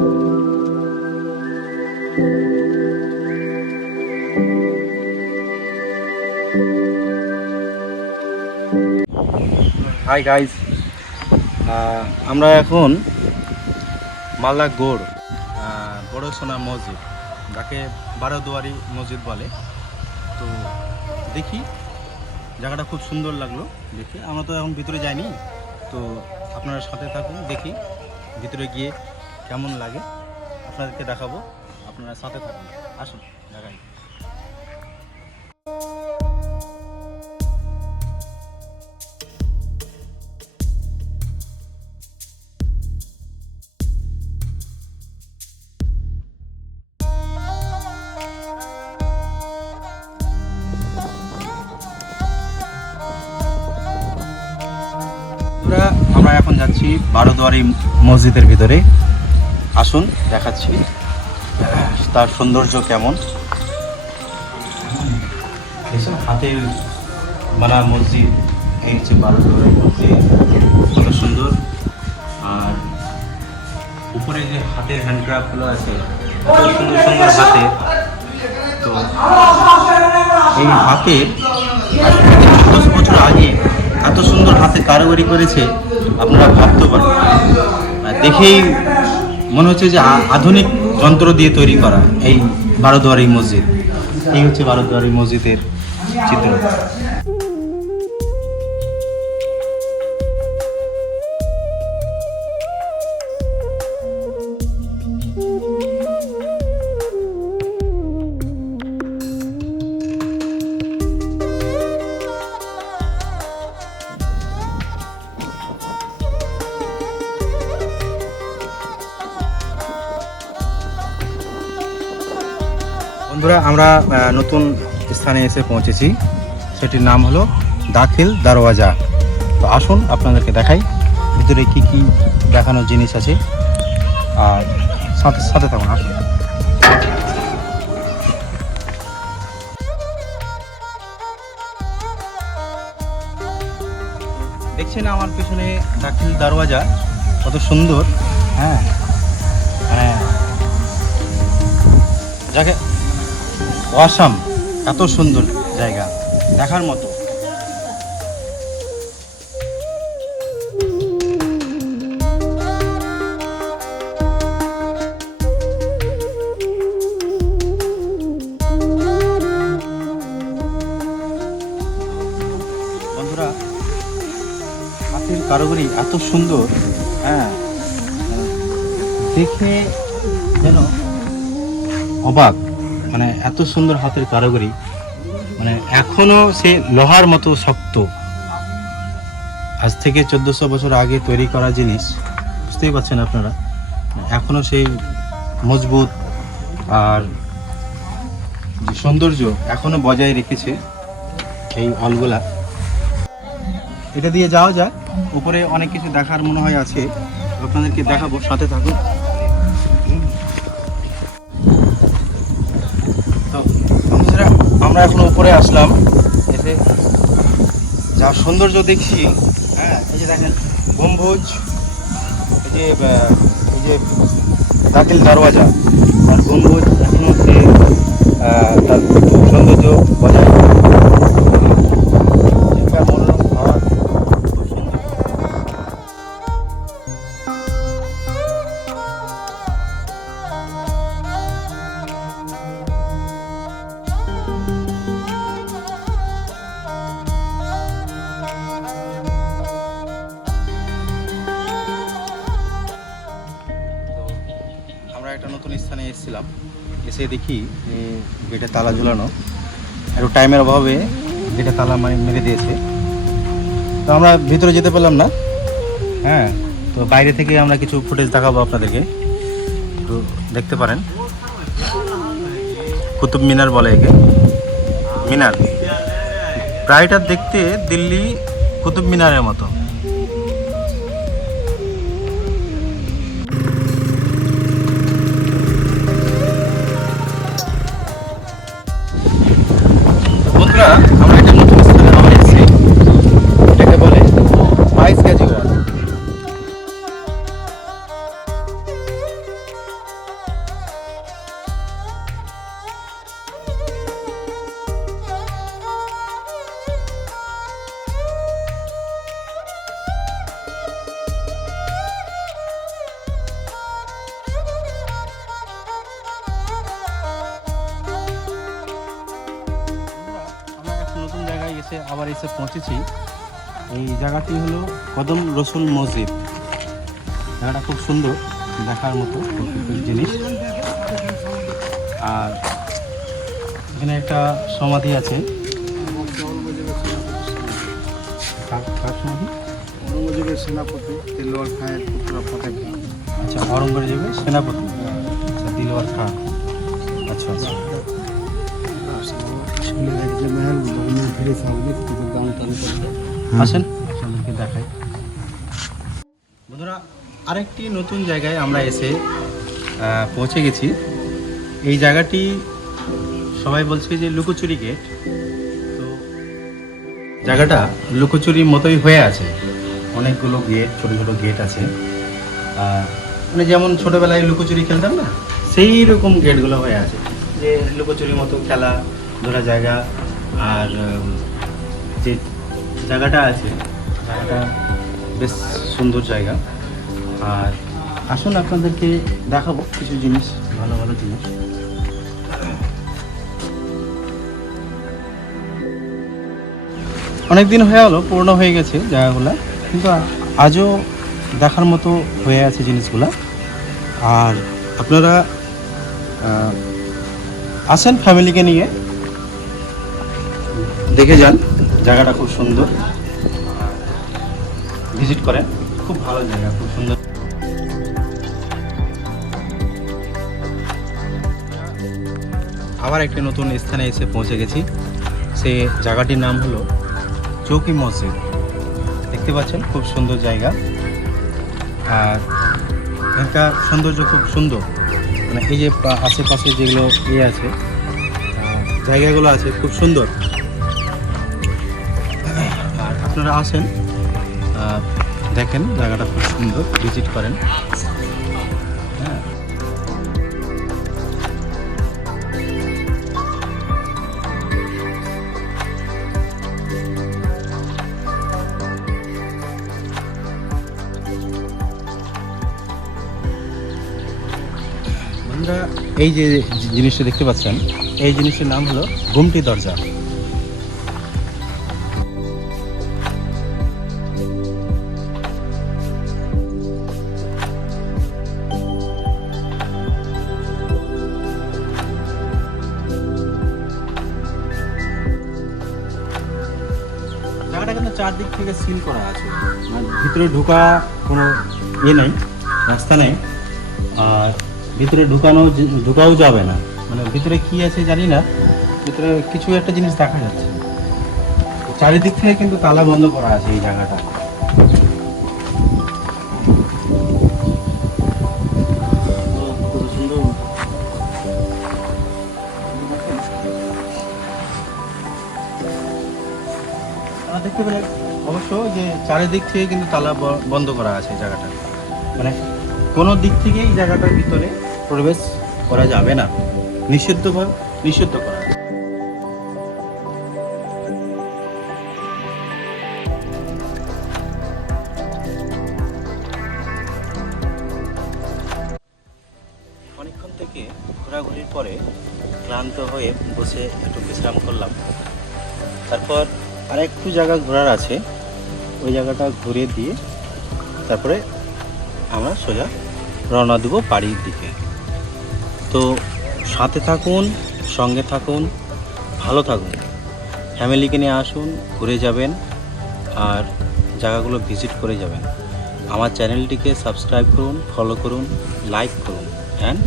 Hi guys, আমরা এখন মালদা গড় বড় সোনা মসজিদ, যাকে বারোদুয়ারি মসজিদ বলে। তো দেখি, জায়গাটা খুব সুন্দর লাগলো দেখে। আমরা তো এখন ভিতরে যাইনি, তো আপনারা সাথে থাকুন, দেখি ভিতরে গিয়ে কেমন লাগে আপনাদেরকে দেখাবো। আপনারা সাথে থাকুন, আসুন দেখাই। আমরা এখন যাচ্ছি বারোদুয়ারি মসজিদের ভিতরে। আসুন দেখাচ্ছি তার সৌন্দর্য কেমন। হাতের বানা মসজিদ, এই হচ্ছে বারোদুয়ারি মসজিদ, কত সুন্দর। আর উপরে যে হাতের হ্যান্ডক্রাফটগুলো আছে, কত সুন্দর সুন্দর হাতের। তো এই হাতের 10 বছর আগে এত সুন্দর হাতে কারিগরি করেছে, আপনারা ভাবতে পারেন। দেখেই মনে হচ্ছে যে আধুনিক যন্ত্র দিয়ে তৈরি করা এই বারোদুয়ারি মসজিদ। এই হচ্ছে বারোদুয়ারি মসজিদের চিত্র। বন্ধুরা, আমরা নতুন স্থানে এসে পৌঁছেছি, সেটির নাম হলো দাখিল দরওয়াজা। তো আসুন আপনাদেরকে দেখাই ভিতরে কি কি দেখানোর জিনিস আছে, আর সাথে সাথে থাকুন, আসুন। দেখছেন আমার পিছনে দাখিল দরওয়াজা, কত সুন্দর। হ্যাঁ হ্যাঁ, যাকে অসাম, এত সুন্দর জায়গা, দেখার মতো। বন্ধুরা, হাতের কারিগরি এত সুন্দর, হ্যাঁ, দেখে যেন অবাক। মানে এত সুন্দর হাতের কারিগরি, মানে এখনো সে লোহার মতো শক্ত। আজ থেকে 1400 বছর আগে তৈরি করা জিনিস, বুঝতেই পারছেন আপনারা, এখনো সেই মজবুত আর সৌন্দর্য এখনো বজায় রেখেছে এই হলগুলা। এটা দিয়ে যাওয়া যায়, উপরে অনেক কিছু দেখার মনে হয় আছে, আপনাদেরকে দেখাবো, সাথে থাকুন। আমরা এখন উপরে আসলাম, এসে যা সৌন্দর্য দেখছি। হ্যাঁ, এই যে দেখেন গম্বুজ, এই যে দাখিল দরওয়াজা আর গম্বুজ এখনো হচ্ছে তার সৌন্দর্য বজায়। আমরা একটা নতুন স্থানে এসেছিলাম, এসে দেখি গেটে তালা ঝুলানো। একটু টাইমের অভাবে গেটে তালা মেরে দিয়েছে, তো আমরা ভিতরে যেতে পারলাম না। হ্যাঁ, তো বাইরে থেকে আমরা কিছু ফুটেজ দেখাবো আপনাদেরকে, তো দেখতে পারেন। কুতুব মিনার বলে একে, মিনার প্রায়টা দেখতে দিল্লি কুতুব মিনারের মতো। আমরা একটা নতুন স্থানে আবার এসেছি, এটাকে বলে বাইশ গাজী। আবার এসে পৌঁছেছি। এই জায়গাটি হলো কদম রসুল মসজিদ। জায়গাটা খুব সুন্দর, দেখার মতো জিনিস। আর এখানে একটা সমাধি আছে। কার সমাধি? ঔরঙ্গজেবের সেনাপতি দিলওয়ার খাঁয়ের পুত্র ফতেহ খান। আচ্ছা, ঔরঙ্গজেবের সেনাপতি। আচ্ছা, দিলওয়ার খান। আচ্ছা আচ্ছা। যে महल भवन फिरे सामने तो गांव टाउन করতে আসেন আপনাদেরকে দেখাই। বন্ধুরা, আরেকটি নতুন জায়গায় আমরা এসে পৌঁছে গেছি। এই জায়গাটি সবাই বলছে যে লুকোচুরি গেট। তো জায়গাটা লুকোচুরির মতোই হয়ে আছে। অনেকগুলো গেট, ছোটো ছোটো গেট আছে। মানে যেমন ছোটোবেলায় লুকোচুরি খেলতাম না, সেই রকম গেটগুলো হয়ে আছে, যে লুকোচুরির মতো খেলা ধরা জায়গা। আর যে জায়গাটা আছে, জায়গাটা বেশ সুন্দর জায়গা। আর আসুন আপনাদেরকে দেখাবো কিছু জিনিস, ভালো ভালো জিনিস। অনেক দিন হয়ে গেলো, পুরনো হয়ে গেছে জায়গাগুলো, কিন্তু আজও দেখার মতো হয়ে আছে জিনিসগুলা। আর আপনারা আসেন ফ্যামিলিকে নিয়ে, দেখে যান। জায়গাটা খুব সুন্দর, ভিজিট করেন। খুব ভালো জায়গা, খুব সুন্দর। আবার একটি নতুন স্থানে এসে পৌঁছে গেছি। সে জায়গাটির নাম হলো চৌকি মসজিদ। দেখতে পাচ্ছেন, খুব সুন্দর জায়গা। আর এখানকার সৌন্দর্য খুব সুন্দর। মানে এই যে আশেপাশে যেগুলো আছে, জায়গাগুলো আছে, খুব সুন্দর। আর আপনারা আসেন, দেখেন, জায়গাটা খুব সুন্দর, ভিজিট করেন। হ্যাঁ, বন্ধুরা, এই যে জিনিসটা দেখতে পাচ্ছেন, এই জিনিসের নাম হলো গুমটি দরজা। জায়গাটা কিন্তু চারদিক থেকে সিল করা আছে, মানে ভিতরে ঢোকা কোনো ইয়ে নেই, রাস্তা নেই। আর ভিতরে ঢোকাও যাবে না। মানে ভিতরে কি আছে জানি না, ভিতরে কিছু একটা জিনিস দেখা যাচ্ছে। চারিদিক থেকে কিন্তু তালা বন্ধ করা আছে এই জায়গাটা। খুব সুন্দর। দেখতে পেলেন অবশ্য যে চারিদিক থেকে কিন্তু তালা বন্ধ করা আছে জায়গাটা। মানে কোনো দিক থেকে এই জায়গাটার ভিতরে প্রবেশ করা যাবে না, নিষিদ্ধ করা আছে। অনেকক্ষণ থেকে ঘোরাঘুরির পরে ক্লান্ত হয়ে বসে একটু বিশ্রাম করলাম। তারপর আরেকটু জায়গা ঘোরার আছে, ওই জায়গাটা ঘুরে দিয়ে তারপরে আমরা সোজা রওনা দেবো বাড়ির দিকে। তো সাথে থাকুন, সঙ্গে থাকুন, ভালো থাকুন, ফ্যামিলিকে নিয়ে আসুন, ঘুরে যাবেন আর জায়গাগুলো ভিজিট করে যাবেন। আমার চ্যানেলটিকে সাবস্ক্রাইব করুন, ফলো করুন, লাইক করুন অ্যান্ড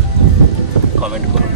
কমেন্ট করুন।